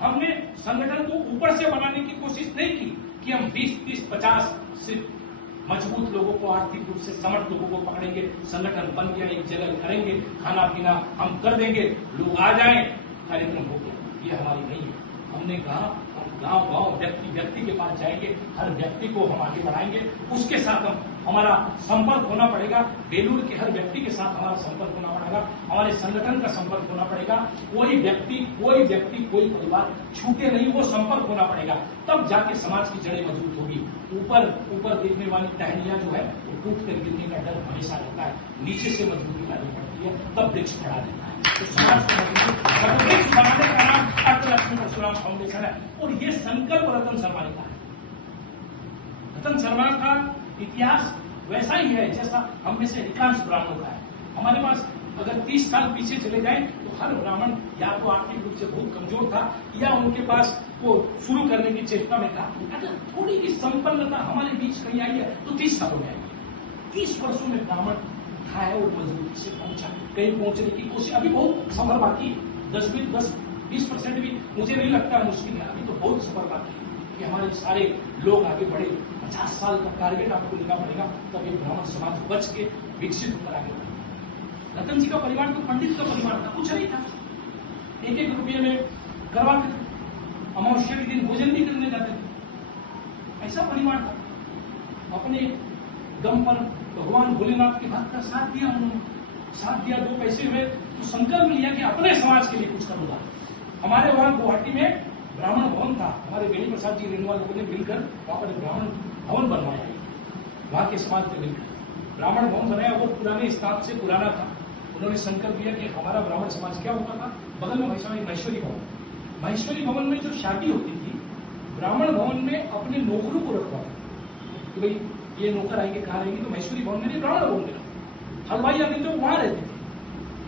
हमने संगठन को ऊपर से बनाने की कोशिश नहीं की कि हम 20, 30, 50 सिर्फ मजबूत लोगों को, आर्थिक रूप से समर्थ लोगों को पकड़ेंगे, संगठन बन गया, एक जगह करेंगे, खाना पीना हम कर देंगे, लोग आ जाएं, कार्यक्रम हो गया। ये हमारी नहीं है। हमने कहा हम गांव-गांव, व्यक्ति के पास जाएंगे, हर व्यक्ति को हम आगे बढ़ाएंगे, उसके साथ हमारा संपर्क होना पड़ेगा। बेलूर के हर व्यक्ति के साथ हमारा संपर्क होना पड़ेगा, हमारे संगठन का संपर्क होना पड़ेगा। कोई व्यक्ति, कोई परिवार छूटे नहीं, वो संपर्क होना पड़ेगा, तब जाके समाज की जड़ें मजबूत होगी। ऊपर देखने वाली टहनियां जो है वो टूट कर गिरने का डर हमेशा रहता है, नीचे से मजबूती लानी पड़ती है, तब वृक्ष खड़ा रहता है। तो समाज को वृक्ष बनाने का नाम अर्थलक्ष्मी परशुराम फाउंडेशन है, और ये संकल्प रतन शर्मा ने कहा है। रतन शर्मा का इतिहास वैसा ही है जैसा हम में से अधिकांश ब्राह्मणों का है। हमारे पास अगर 30 साल पीछे चले जाए तो हर ब्राह्मण या तो आर्थिक रूप से बहुत कमजोर था, या उनके पास वो शुरू करने की चेष्टा में था। अगर थोड़ी की संपन्नता हमारे बीच कहीं आई है तो 30 साल हो गए। 30 वर्षों में ब्राह्मण था है वो मजबूती से पहुंचा, कहीं पहुंचने की कोशिश अभी बहुत सफर बाकी है। 10-20% भी मुझे नहीं लगता मुश्किल है, अभी तो बहुत सफर बाकी है कि हमारे सारे लोग आगे बढ़े। 50 साल का टारगेट आपको लेना पड़ेगा, तब ये ब्राह्मण समाज बच के विकसित होकर आगे बढ़े। रतन जी का परिवार तो पंडित का परिवार था, कुछ नहीं था, 1-1 रुपये में करवाते थे, अमावस्या के दिन भोजन भी करने जाते थे, ऐसा परिवार था। अपने दम पर भगवान भोलेनाथ के भक्त का साथ दिया उन्होंने, साथ दिया, 2 पैसे हुए तो संकल्प लिया कि अपने समाज के लिए कुछ करूंगा। हमारे वहां गुवाहाटी में ब्राह्मण भवन था, हमारे बेनी प्रसाद जी रेणुवा लोगों ने मिलकर वहां पर ब्राह्मण भवन बनवाया, वहां के समाज ने मिलकर ब्राह्मण भवन बनाया। वो पुराने स्थान से पुराना था। उन्होंने संकल्प लिया कि हमारा ब्राह्मण समाज क्या होता था, बगल में महेश्वरी भवन, महेश्वरी भवन में जो शादी होती थी, ब्राह्मण भवन में अपने नौकरों को रखवाते कि भाई ये नौकर आएंगे, कहाँ रहेंगे, तो महेश्वरी भवन में ब्राह्मण भवन में हलवाई आते थे वहां रहते थे,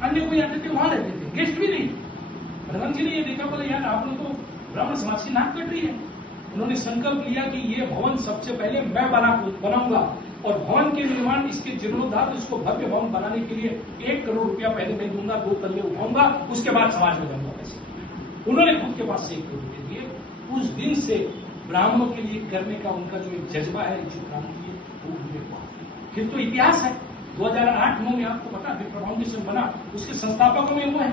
अन्य कोई आते थे वहां रहते थे, गेस्ट भी नहीं। रतन जी ने ये देखा, बोले यार आपने तो ब्राह्मण समाज की नाक कट रही है। उन्होंने संकल्प लिया कि ये भवन सबसे पहले मैं बनाऊंगा, और भवन के निर्माण, इसके जीर्णोद्धार, इसको भव्य भवन बनाने के लिए 1 करोड़ रुपया पहले मैं दूंगा, 2 तल्ले उठाऊंगा, उसके बाद समाज में दूंगा पैसे। उन्होंने खुद के पास से 1 करोड़ रुपये दिए। उस दिन से ब्राह्मणों के लिए करने का उनका जो एक जज्बा है, जो काम किए, वो उन्हें हुआ। फिर तो इतिहास है, 2008-9 में आपको पता विप्र फाउंडेशन बना, उसके संस्थापकों में वो है।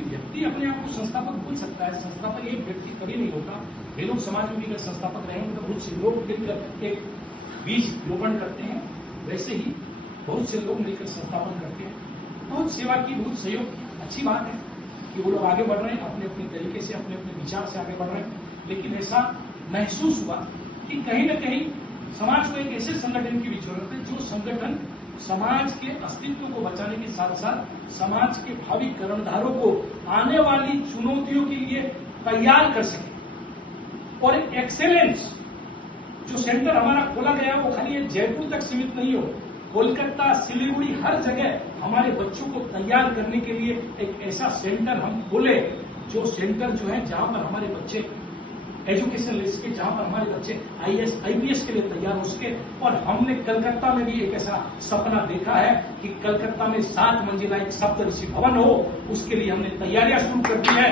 व्यक्ति अपने आप को संस्थापक बोल सकता है, संस्थापक एक व्यक्ति कभी नहीं होता। वे लोग समाज में भी अगर संस्थापक रहेंगे तो बहुत से लोग मिलकर एक बीज रोपण करते हैं, वैसे ही बहुत से लोग मिलकर संस्थापन करते हैं। बहुत सेवा की, बहुत सहयोग की, अच्छी बात है कि वो लोग आगे बढ़ रहे हैं, अपने अपने तरीके से, अपने अपने विचार से आगे बढ़ रहे हैं। लेकिन ऐसा महसूस हुआ कि कहीं न कहीं समाज को एक ऐसे संगठन की भी जरूरत है जो संगठन समाज के अस्तित्व को बचाने के साथ साथ समाज के भावी कर्णधारों को आने वाली चुनौतियों के लिए तैयार कर सके। और एक एक्सेलेंस जो सेंटर हमारा खोला गया वो खाली जयपुर तक सीमित नहीं हो, कोलकाता, सिलीगुड़ी, हर जगह हमारे बच्चों को तैयार करने के लिए एक ऐसा सेंटर हम खोले, जो सेंटर जो है जहां पर हमारे बच्चे एजुकेशन ले सके, जहां पर हमारे बच्चे IAS, IPS के लिए तैयार हो सके। और हमने कलकत्ता में भी एक ऐसा सपना देखा है कि कलकत्ता में 7 मंजिला एक सप्तऋषि भवन हो, उसके लिए हमने तैयारियां शुरू कर दी है।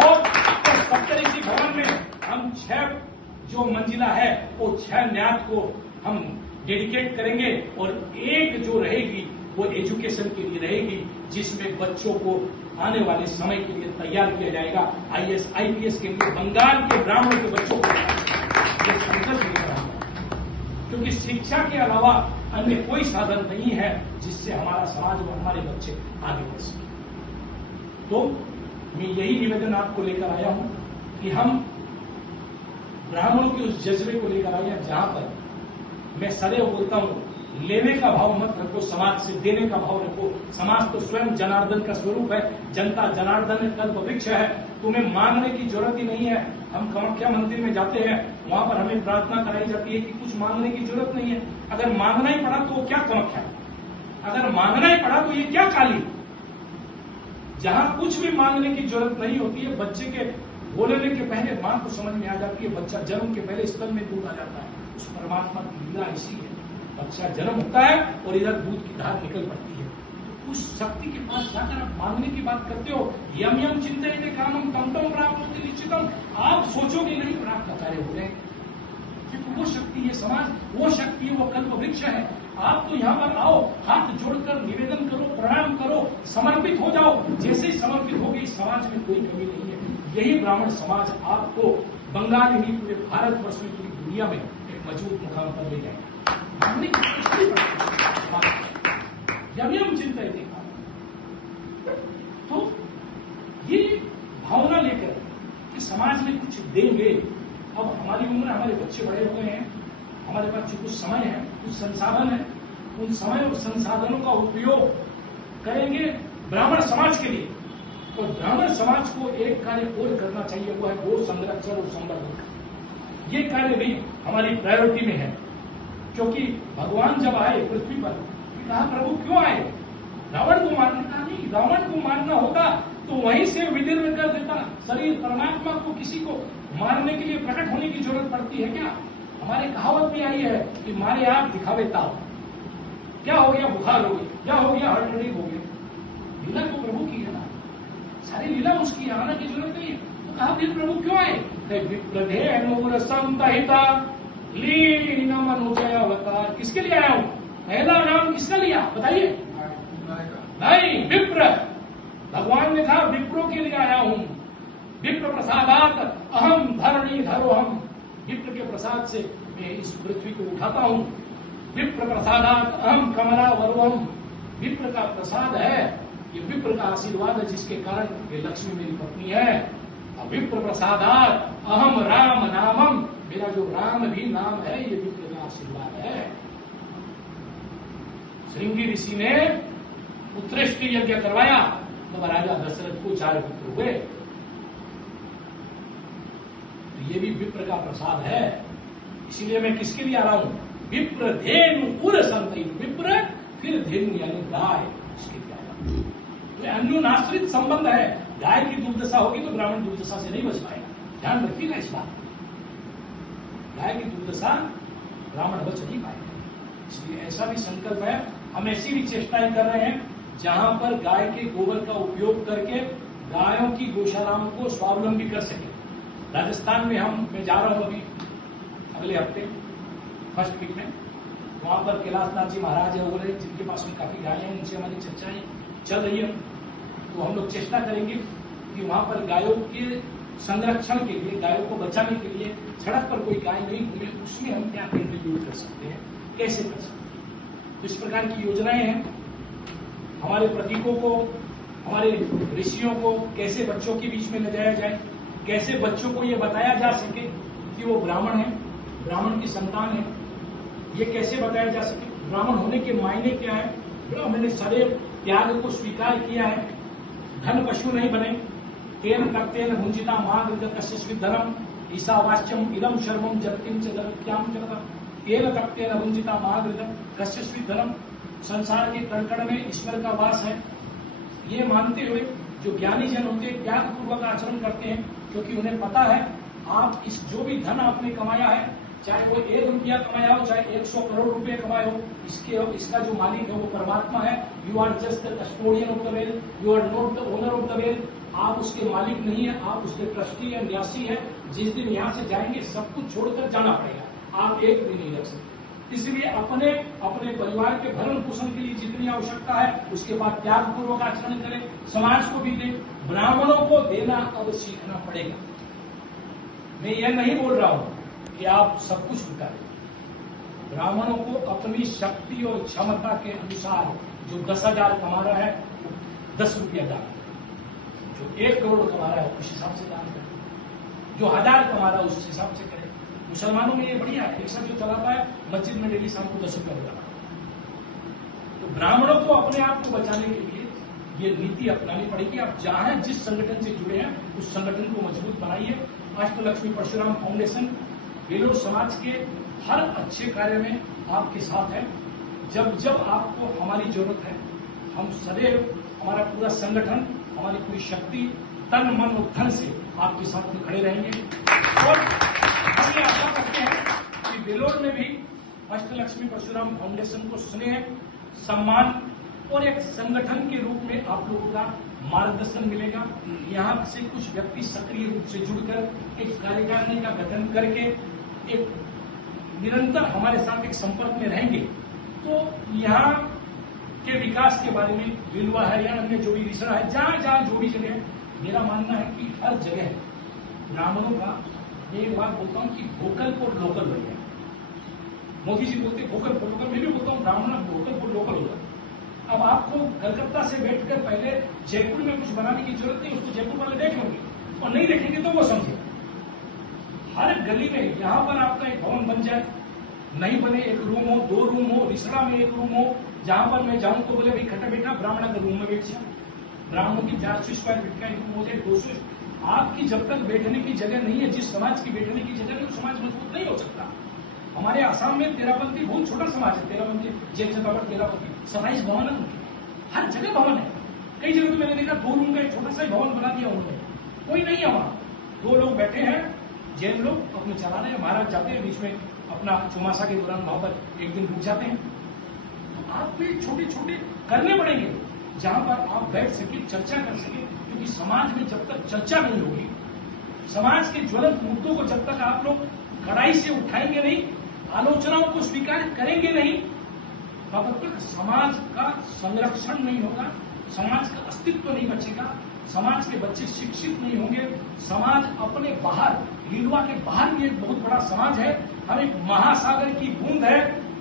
और सप्तऋषि भवन में हम 6 जो मंजिला है वो 6 न्यात को हम डेडिकेट करेंगे, और एक जो रहेगी वो एजुकेशन के लिए रहेगी, जिसमें बच्चों को आने वाले समय के लिए तैयार किया जाएगा। IAS, IPS के लिए बंगाल के ब्राह्मणों के बच्चों को ये संकल्प लेकर आएगा, क्योंकि शिक्षा के अलावा अन्य कोई साधन नहीं है जिससे हमारा समाज और हमारे बच्चे आगे बढ़ सके। तो मैं यही निवेदन आपको लेकर आया हूं कि हम ब्राह्मणों के उस जज्बे को लेकर आए हैं, जहां पर मैं सदैव बोलता हूं, लेने का भाव मत रखो, समाज से देने का भाव रखो। समाज तो स्वयं जनार्दन का स्वरूप है, जनता जनार्दन है, कल्प वृक्ष है, तुम्हें मांगने की जरूरत ही नहीं है। हम कामाख्या मंदिर में जाते हैं, वहां पर हमें प्रार्थना कराई जाती है कि कुछ मांगने की जरूरत नहीं है। अगर मांगना ही पड़ा तो क्या कामाख्या, अगर मांगना ही पड़ा तो ये क्या काली। जहां कुछ भी मांगने की जरूरत नहीं होती है, बच्चे के बोलने के पहले मां को समझ में आ जाती है, बच्चा जन्म के पहले स्तन में दूध आ जाता है। उस परमात्मा की लीला ऐसी है, बच्चा जन्म होता है और इधर दूध की धार निकल पड़ती है। तो उस शक्ति के पास जाकर आप मांगने की बात करते हो, यम यम चिंतयते कामम तम तम प्राप्नोति निश्चितम, आप सोचोगे नहीं और आपका कार्य हो जाएगा। वो शक्ति है समाज, वो शक्ति है, वो कल्प वृक्ष है। आप तो यहाँ पर आओ, हाथ जोड़कर निवेदन करो, प्रणाम करो, समर्पित हो जाओ। जैसे ही समर्पित हो गई, समाज में कोई कमी नहीं है। यही ब्राह्मण समाज आपको बंगाल ही पूरे भारतवर्ष में, पूरी दुनिया में एक मजबूत मुकाम पर ले जाएगा। हम चिंता ही देखा। तो ये भावना लेकर कि समाज में कुछ देंगे। अब हमारी उम्र, हमारे बच्चे बड़े हो गए हैं, हमारे पास जो कुछ समय है, कुछ संसाधन है, उन समय और संसाधनों का उपयोग करेंगे ब्राह्मण समाज के लिए। तो ब्राह्मण समाज को एक कार्य और करना चाहिए, वो है गो संरक्षण और संवर्धन। ये कार्य भी हमारी प्रायोरिटी में है, क्योंकि भगवान जब आए पृथ्वी पर, कहा प्रभु क्यों आए? रावण को मारने का नहीं। रावण को मारना होता तो वहीं से विदीर्ण कर देता शरीर। परमात्मा को किसी को मारने के लिए प्रकट होने की जरूरत पड़ती है क्या? हमारे कहावत में आई है कि मारे आप दिखावे ताव। क्या हो गया? बुखार हो गया, क्या हो गया? हार्ट अटैक हो गया। लीला तो प्रभु की है ना, सारी लीला उसकी है, आना की जरूरत नहीं है। तो कहा फिर प्रभु क्यों आए? विप्रधेनुरसंहिता लीनम अनुचय अवतार। किसके लिए आया हूं? पहला नाम किसका लिया बताइए? नहीं, विप्र। भगवान ने कहा विप्रों के लिए आया हूं। विप्र प्रसादात अहम धरणी धरोहम। विप्र के प्रसाद से मैं इस पृथ्वी को उठाता हूं। विप्र प्रसादात अहम कमला वरोहम। विप्र का प्रसाद है, ये विप्र का आशीर्वाद है, जिसके कारण ये लक्ष्मी मेरी पत्नी है। विप्र प्रसादात अहम राम नामम। मेरा जो राम भी नाम है, ये विप्र का आशीर्वाद है। श्रृंगी ऋषि ने उत्कृष्ट यज्ञ करवाया, तो राजा दशरथ को 4 पुत्र हुए। तो ये भी विप्र का प्रसाद है। इसीलिए मैं किसके लिए आ रहा हूं? विप्र धेनु उर संतति। विप्र फिर धेनु यानी गाय, इसके लिए आया। तो अन्योनाश्रित संबंध है। गाय की दुर्दशा होगी तो ब्राह्मण दुर्दशा से नहीं बच पाएगा। ध्यान रखिएगा इस बात। गाय की दुर्दशा ब्राह्मण बच नहीं पाएगा। इसलिए ऐसा भी संकल्प है, हम ऐसी भी चेष्टाएं कर रहे हैं जहां पर गाय के गोबर का उपयोग करके गायों की गौशालाओं को स्वावलंबी कर सके। राजस्थान में मैं जा रहा हूं अभी अगले हफ्ते फर्स्ट वीक में। वहां पर कैलाशनाथ जी महाराज है, वो जिनके पास में काफी गायें हैं, उनसे हमारी चर्चाएं चल रही है। तो हम लोग चेष्टा करेंगे कि वहां पर गायों के संरक्षण के लिए, गायों को बचाने के लिए सड़क पर कोई गाय नहीं घूमे, उसमें हम क्या कंट्रीब्यूट कर सकते हैं, कैसे कर सकते हैं। तो इस प्रकार की योजनाएं हैं। हमारे प्रतीकों को, हमारे ऋषियों को कैसे बच्चों के बीच में ले जाया जाए, कैसे बच्चों को ये बताया जा सके कि वो ब्राह्मण है, ब्राह्मण की संतान है, ये कैसे बताया जा सके। ब्राह्मण होने के मायने क्या है? ब्राह्मण ने सदैव त्याग को स्वीकार किया है। धन पशु नहीं बने। तेन कर्तेन भुंजिता मां कस्य धनम ईशावाच्यम इदम शर्मम जगतिम च जगत्याम जगत। तेन कर्तेन भुंजिता मां कस्य धनम। संसार के कण में ईश्वर का वास है, ये मानते हुए जो ज्ञानी जन होते हैं त्याग पूर्वक आचरण करते हैं, क्योंकि उन्हें पता है आप इस जो भी धन आपने कमाया है, चाहे वो 1 रुपया कमाया हो, चाहे 100 करोड़ रुपए कमाए हो, इसका जो मालिक है वो परमात्मा है। You are just the custodian of the wealth, you are not the owner of the wealth. आप उसके मालिक नहीं है, आप उसके ट्रस्टी या न्यासी है। जिस दिन यहाँ से जाएंगे सब कुछ छोड़कर जाना पड़ेगा, आप एक भी नहीं रख सकते। इसलिए अपने परिवार के भरण पोषण के लिए जितनी आवश्यकता है उसके बाद त्याग पूर्वक आचरण करें, समाज को भी दें। ब्राह्मणों को देना अब सीखना पड़ेगा। मैं ये नहीं बोल रहा हूं कि आप सब कुछ लुटा दें। ब्राह्मणों को अपनी शक्ति और क्षमता के अनुसार जो 10,000 कमा रहा है 10 रुपया दान करें, जो 1 करोड़ कमा रहा है उस हिसाब से दान करें, जो 1000 कमा रहा है उस हिसाब से करें। मुसलमानों में ये बढ़िया है, ऐसा जो चलाता है मस्जिद में डेली शाम को 10 रुपया लगाता है। तो ब्राह्मणों को अपने आप को बचाने के लिए ये नीति अपनानी पड़ेगी। आप जहां जिस संगठन से जुड़े हैं उस संगठन को मजबूत बनाइए। अष्टलक्ष्मी परशुराम फाउंडेशन वेलोर समाज के हर अच्छे कार्य में आपके साथ है। जब जब आपको हमारी जरूरत है, हम सदैव, हमारा पूरा संगठन, हमारी पूरी शक्ति, तन मन और धन से आपके साथ में खड़े रहेंगे। और हम ये आशा करते हैं कि वेलोर में भी अष्टलक्ष्मी परशुराम फाउंडेशन को स्नेह, सम्मान और एक संगठन के रूप में आप लोगों का मार्गदर्शन मिलेगा। यहाँ से कुछ व्यक्ति सक्रिय रूप से जुड़कर एक कार्यकारिणी का गठन करके एक निरंतर हमारे साथ एक संपर्क में रहेंगे, तो यहाँ के विकास के बारे में विलवा है या अन्य जो भी विषय है, जहां जहां जो भी जगह मेरा मानना है कि हर जगह ब्राह्मणों का, मैं एक बात बोलता हूँ कि वोकल फॉर लोकल बन गया। मोदी जी बोलते वोकल फॉर लोकल, मैं भी बोलता हूँ ब्राह्मण वोकल फॉर लोकल होगा। अब आपको कलकत्ता से बैठकर पहले जयपुर में कुछ बनाने की जरूरत नहीं, उसको जयपुर वाले देख लेंगे और नहीं देखेंगे तो वो समझे। हर गली में यहां पर आपका एक भवन बन जाए, नहीं बने एक रूम हो, 2 रूम हो, रिसड़ा में एक रूम हो, जहां पर मैं जाऊं तो बोले भाई खट्टा बेटा ब्राह्मण का रूम में बैठ जाए, ब्राह्मणों की 400 स्क्वायर फीट का एक रूम हो जाए, 200। आपकी जब तक बैठने की जगह नहीं है, जिस समाज की बैठने की जगह नहीं, वो समाज मजबूत नहीं हो सकता। हमारे आसाम में तेरापंथी बहुत छोटा समाज है, तेरापंथी जैन शतावट तेरापंथी 27 भवन है उनके, हर जगह भवन है। कई जगह तो मैंने देखा 2 रूम का एक छोटा सा भवन बना दिया उन्होंने, कोई नहीं है वहां, 2 लोग बैठे हैं, जैन लोग अपने चला रहे हैं, महाराज जाते हैं बीच में अपना चौमासा के दौरान वहां पर एक दिन रुक जाते हैं। तो आपको छोटे छोटे करने पड़ेंगे जहां पर आप बैठ सके, चर्चा कर सके, क्योंकि समाज में जब तक चर्चा नहीं होगी, समाज के ज्वलंत मुद्दों को जब तक आप लोग कड़ाई से उठाएंगे नहीं, आलोचनाओं को स्वीकार करेंगे नहीं, तब तक समाज का संरक्षण नहीं होगा, समाज का अस्तित्व नहीं बचेगा, समाज के बच्चे शिक्षित नहीं होंगे। समाज अपने बाहर, लीलवा के बाहर भी एक बहुत बड़ा समाज है, हम एक महासागर की बूंद है,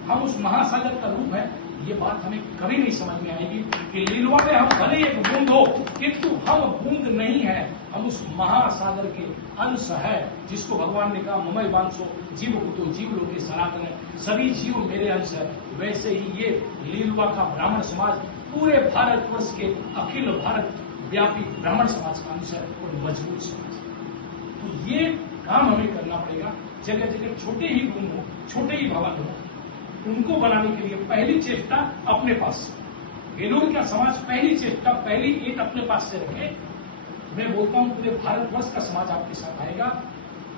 हम उस महासागर का रूप है। ये बात हमें कभी नहीं समझ में आएगी कि लीलवा में हम भले एक बूंद हो, किंतु हम बूंद नहीं है, हम उस महासागर के अंश है, जिसको भगवान ने कहा ममई वांसो जीव तो जीव लोके सनातन है, सभी जीव मेरे अंश है। वैसे ही ये लीलवा का ब्राह्मण समाज पूरे भारतवर्ष के अखिल भारत व्यापी ब्राह्मण समाज का अंश है और मजबूत समाज है। तो ये काम हमें करना पड़ेगा। जगह जगह छोटे ही रूम हो, छोटे ही भवन हो, उनको बनाने के लिए पहली चेष्टा अपने पास, बेलूर का समाज पहली चेष्टा, पहली ईंट अपने पास से रखे। मैं बोलता हूं पूरे भारतवर्ष का समाज आपके साथ आएगा।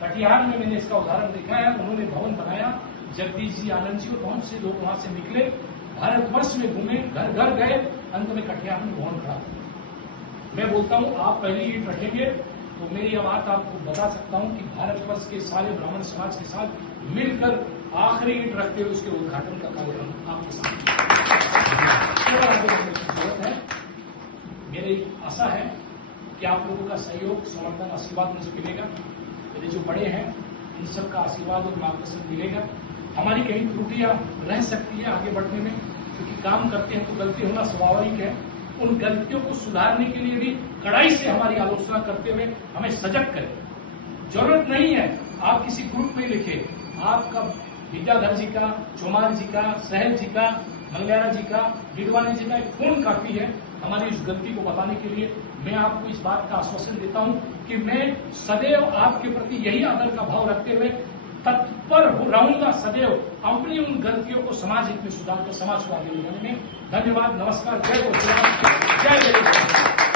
कटिहार में मैंने इसका उदाहरण देखा है, उन्होंने भवन बनाया, जगदीश जी आनंद जी और बहुत से लोग वहां से निकले, भारतवर्ष में घूमे, घर घर गए, अंत में कटिहार में भवन खड़ा। मैं बोलता हूं आप पहली ईंट रखेंगे तो मेरी बात आपको बता सकता हूं कि भारतवर्ष के सारे ब्राह्मण समाज के साथ मिलकर आखिरी ईंट रखते हुए उसके उद्घाटन का कार्यक्रम आपके साथ जरूरत है। मेरी आशा है कि आप लोगों का सहयोग, समर्थन, आशीर्वाद मुझे मिलेगा। मेरे जो बड़े हैं इन सबका आशीर्वाद और मार्गदर्शन मिलेगा। हमारी कहीं त्रुटियां रह सकती है आगे बढ़ने में, क्योंकि काम करते हैं तो गलती होना स्वाभाविक है। उन गलतियों को सुधारने के लिए भी कड़ाई से हमारी आलोचना करते हुए हमें सजग करें। जरूरत नहीं है आप किसी ग्रुप में लिखे, आपका विद्याधर जी का, चौमार जी का, सहल जी का, मंगेरा जी का, गिडवानी जी का एक फोन काफी है हमारी इस गलती को बताने के लिए। मैं आपको इस बात का आश्वासन देता हूं कि मैं सदैव आपके प्रति यही आदर का भाव रखते हुए तत्पर रहूंगा सदैव अपनी उन गलतियों को समाज हित में सुधार कर समाज को आगे ले जाने में। धन्यवाद, नमस्कार, जय गुरु, जय जय।